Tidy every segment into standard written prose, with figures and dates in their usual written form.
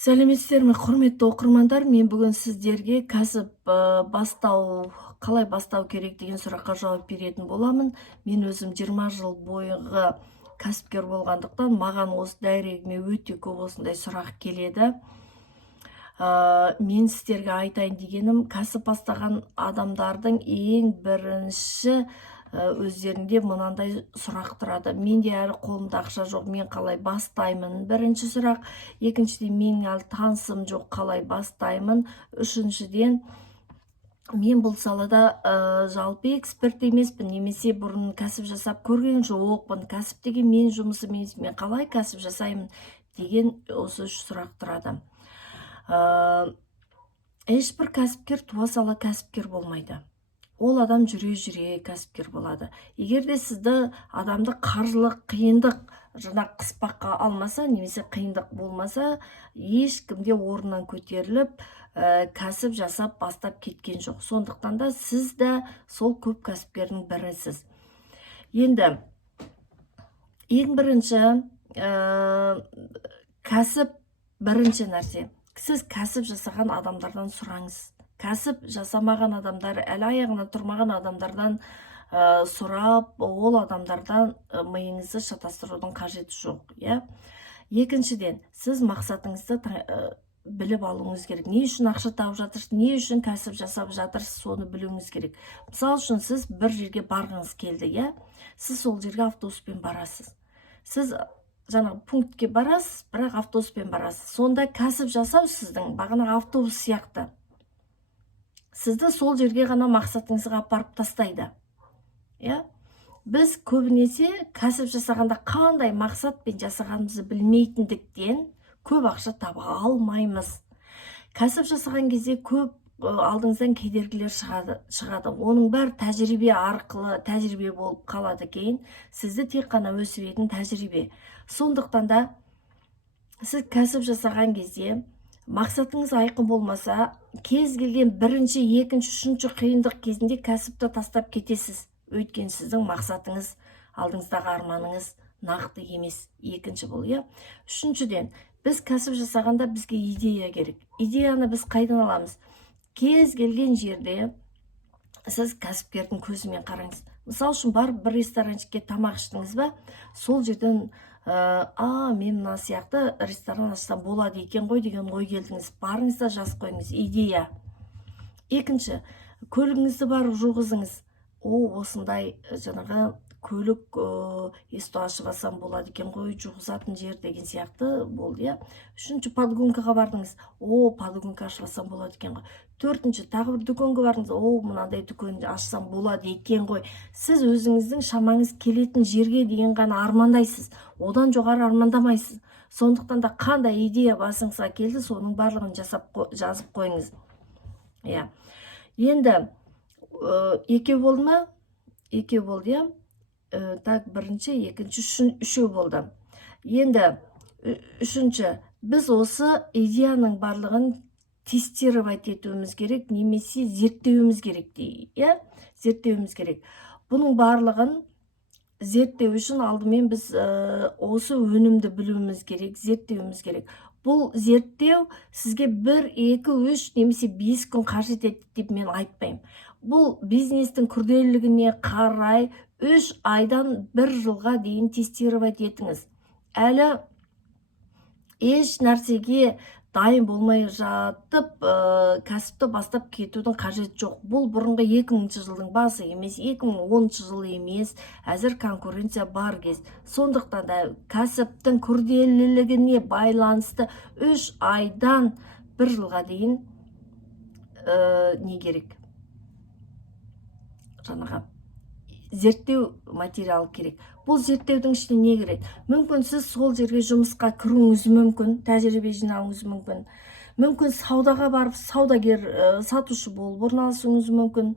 Сәлеметсіздер ме, құрметті оқырмандар? Мен бүгін сіздерге кәсіп қалай бастау керек деген сұраққа жауап беретін боламын. Мен өзім 20 жыл бойғы кәсіпкер болғандықтан, маған осы дәрегіме өте көп осындай сұрақ келеді. Мен сіздерге айтайын дегенім, кәсіп бастаған адамдардың ең бірінші өздерінде мынандай сұрақ тұрады. Менде әлі қолымда ақша жоқ, мен қалай бастаймын? Бірінші сұрақ. Екіншіден, менің әлі танысым жоқ, қалай бастаймын? Үшіншіден, мен бұл салада жалпы эксперт емеспін, немесе бұрын кәсіп жасап көрген жоқпын. Кәсіп деген мен жұмысым емес, мен қалай кәсіп жасаймын деген осы үш сұрақ тұрады. Ешбір кәсіпкер туа сала кәсіпкер болмайды. Ол адам жүре кәсіпкер болады. Егер де сізді адамды қаржылық қиындық қыспаққа алмаса, немесе қиындық болмаса, ешкімде орнынан көтеріліп кәсіп жасап бастап кеткен жоқ. Сондықтан да сіз де сол көп кәсіпкердің бірісіз. Енді ең бірінші кәсіп бірінші нәрсе. Сіз кәсіп жасаған адамдардан сұраңыз. Кәсіп жасамаған адамдар, әлі аяғынан тұрмаған адамдардан сұрап, ол адамдардан миыңызды шатастырудың қажеті жоқ. Екіншіден, сіз мақсатыңызды біліп алуыңыз керек. Не үшін ақша тауып жатырсыз, не үшін кәсіп жасап жатырсыз, соны білуіңіз керек. Мысалы үшін, сіз бір жерге барғыңыз келді, сіз сол жерге автобуспен барасыз. Сіз жаңағы пунктке барасыз, бірақ автобуспен барасыз. Сонда кәсіп жасау сіздің бағана автобус сияқты. Сізді сол жерге ғана мақсатыңызға апарып тастайды. Біз көбінесе кәсіп жасағанда қандай мақсатпен жасағанымызды білмейтіндіктен көп ақша таба алмаймыз. Кәсіп жасаған кезде көп алдыңыздан кедергілер шығады. Оның бәрі тәжірибе арқылы тәжірибе болып қалады кейін. Сізді тек қана өсіретін тәжірибе. Сондықтан да сіз кәсіп жасаған кезде мақсатыңыз айқын болмаса, кез келген бірінші, екінші, үшінші қиындық кезінде кәсіпті тастап кетесіз. Өйткені сіздің мақсатыңыз, алдыңыздағы арманыңыз нақты емес. Екінші бұл, Үшіншіден, біз кәсіп жасағанда бізге идея керек. Идеяны біз қайдан аламыз? Кез келген жерде сіз кәсіпкердің көзімен қараңыз. Мысалы үшін, барып бір ресторанчикке тамақ іштіңіз ба, сол жерден мен мына сияқты ресторан ашсам болады екен ғой деген ой келдіңіз. Барыңыз да жазып қойыңыз, идея. Екінші, көлігіңізді барып жуғызыңыз. Осындай жаңағы көлік есті ашып алсам болады екен ғой, жуғызатын жер деген сияқты болды. Үшінші, подгонкаға бардыңыз. Подгонка ашып алсам болады екен ғой. Төртінші, тағы бір дүкенге бардыңыз. Мынандай дүкен ашсам болады екен ғой. Сіз өзіңіздің шамаңыз келетін жерге деген ғана армандайсыз. Одан жоғары армандамайсыз. Сондықтан да қандай идея басыңызға келді, соның барлығын жазып қойыңыз. Енді екеу болды ма? Екеу болды, бірінші, екінші, үшеу болды. Енді үшінші, біз осы идеяның барлығын тестировать етуіміз керек, немесе зерттеуіміз керек зерттеуіміз керек. Бұның барлығын зерттеу үшін алдымен біз осы өнімді білуіміз керек, зерттеуіміз керек. Бұл зерттеу сізге 1, 2, 3, немесе 5 күн қажет етті деп мен айтпаймын. Бұл бизнестің күрделілігіне қарай 3 айдан 1 жылға дейін тестировать етіңіз. Әлі еш нәрсеге дайын болмай жатып, кәсіпті бастап кетудің қажет жоқ. Бұл бұрынғы 2000 жылдың басы емес, 2010 жылы емес, әзір конкуренция бар кез. Сондықтан да кәсіптің күрделілігіне байланысты 3 айдан 1 жылға дейін не керек? Зерттеу материал керек. Бұл зерттеудің ішіне не керек? Мүмкін сіз сол жерге жұмысқа кіруіңіз мүмкін, тәжірибе жинауыңыз мүмкін. Мүмкін саудаға барып, саудагер, сатушы болып орналасуыңыз мүмкін.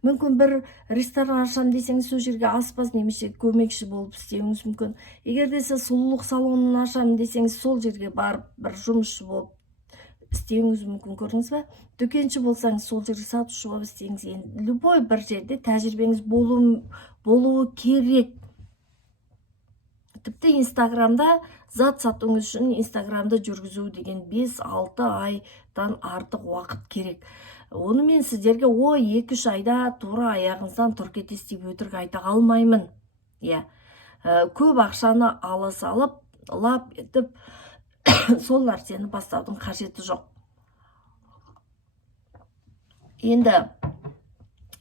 Мүмкін бір ресторан ашам десеңіз, сол жерге аспаз немесе көмекші болып істеуіңіз мүмкін. Егер де сіз сұлулық салонын ашам десеңіз, сол жерге барып бір жұмысшы болып істеуіңіз мүмкін, көрдіңіз бе? Дүкенші болсаңыз, сол жерге сатушы болып істеңіз. Енді любой бір жерде тәжірибеңіз болуы керек. Тіпті Инстаграмда зат сатуыңыз үшін Инстаграмды жүргізу деген 5-6 айдан артық уақыт керек. Оны мен сіздерге 2-3 айда тура аяғыңыздан тұр кетесіз деп өтірік айта қалмаймын. Көп ақшаны ала салып, лап етіп, сол нәрсені бастаудың қажеті жоқ. Енді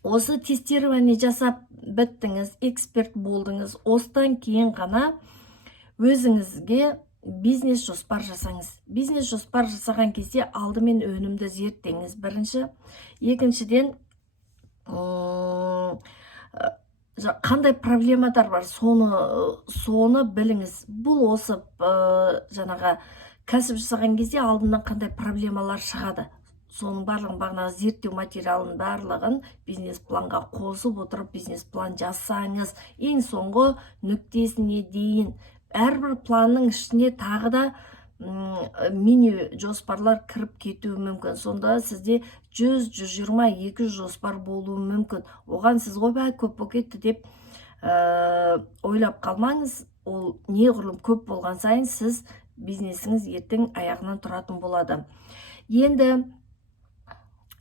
осы тестирование жасап біттіңіз, эксперт болдыңыз. Осыдан кейін ғана өзіңізге бизнес жоспар жасаңыз. Бизнес жоспар жасаған кезде алдымен өнімді зерттеңіз. Бірінші, екіншіден, қандай проблемалар бар, соны біліңіз. Бұл осы жаңағы кәсіп жасаған кезде алдынан қандай проблемалар шығады. Соның барлығын, бағанағы зерттеу материалын барлығын бизнес планға қосып отырып, бизнес план жасаңыз. Ең соңғы нүктесіне дейін. Әрбір планның ішіне тағы да мини жоспарлар кіріп кетуі мүмкін. Сонда сізде 100, 120, 200 жоспар болуы мүмкін. Оған сіз ойбай көп болып кетті деп ойлап қалмаңыз. Ол неғұрлым көп болған сайын сіз бизнесіңіз ертең аяғынан тұратын болады. Енді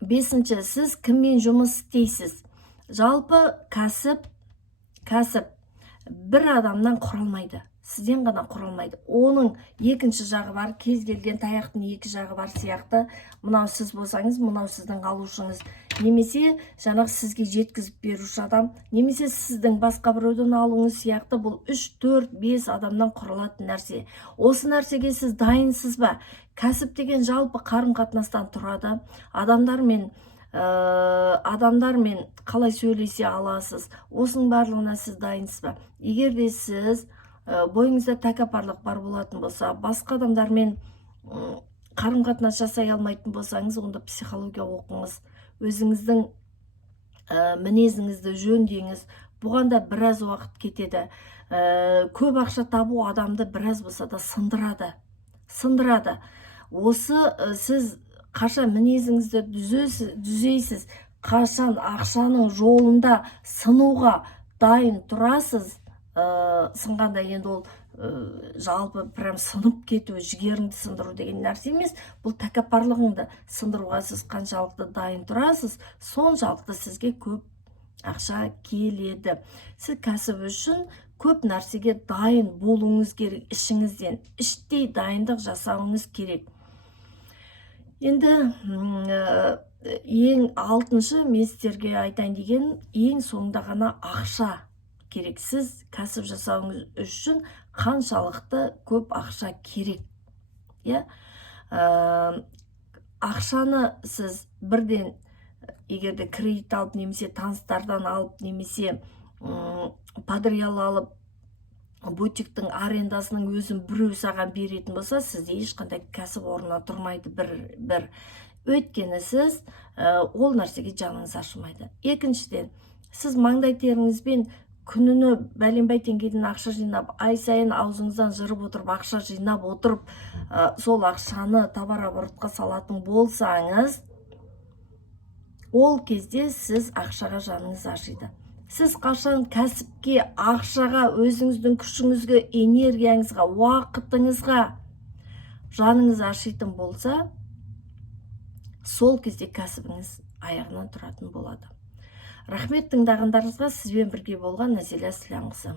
5-ші, сіз кіммен жұмыс істейсіз? Жалпы кәсіп бір адамнан құралмайды. Сізден ғана құралмайды. Оның екінші жағы бар, кез келген таяқтың екі жағы бар сияқты. Мынау сіз болсаңыз, мынау сіздің алушыңыз. Немесе жаңағы сізге жеткізіп беруші адам, немесе сіздің басқа біреуден алуыңыз сияқты. Бұл 3, 4, 5 адамнан құралатын нәрсе. Осы нәрсеге сіз дайынсыз ба? Кәсіп деген жалпы қарым-қатынастан тұрады. Адамдармен қалай сөйлесе аласыз? Осының барлығына сіз дайынсыз ба? Егер де сіз бойыңызда тәкаппарлық бар болатын болса, басқа адамдармен қарым-қатынас жасай алмайтын болсаңыз, онда психология оқыңыз. Өзіңіздің мінезіңізді жөндеңіз. Бұған да біраз уақыт кетеді. Көп ақша табу адамды біраз болса да сындырады. Осы сіз қашан мінезіңізді түзейсіз, қашан ақшаның жолында сынуға дайын тұрасыз, сынғанда енді ол жалпы прям сынып кету, жігеріңді сындыру деген нәрсе емес. Бұл тәкаппарлығыңды сындыруға сіз қаншалықты дайын тұрасыз, соншалықты сізге көп ақша келеді. Сіз кәсіп үшін көп нәрсеге дайын болуыңыз керек, ішіңізден. Іштей дайындық жасауыңыз керек. Енді ең 6-шы мен сіздерге айтайын деген, ең соңында ғана ақша керек. Сіз кәсіп жасауыңыз үшін қаншалықты көп ақша керек. Ақшаны сіз бірден егерде кредит алып, немесе таныстардан алып, немесе подряд алып, бутиктің арендасының өзін біреу саған беретін болса, сізде ешқандай кәсіп орнына тұрмайды бір. Өйткені сіз ол нәрсеге жаныңыз ашымайды. Екіншіден, сіз маңдай теріңізбен күніне бәленбай теңгеден ақша жинап, ай сайын аузыңыздан жырып отырып, ақша жинап отырып, сол ақшаны товар-оборотқа салатын болсаңыз, ол кезде сіз ақшаға жаныңыз ашиды. Сіз қашан кәсіпке, ақшаға, өзіңіздің күшіңізге, энергияңызға, уақытыңызға жаныңыз ашитын болса, сол кезде кәсібіңіз аяғынан тұратын болады. Рахмет тыңдағандарыңызға. Сізбен бірге болған Назила Слямқызы.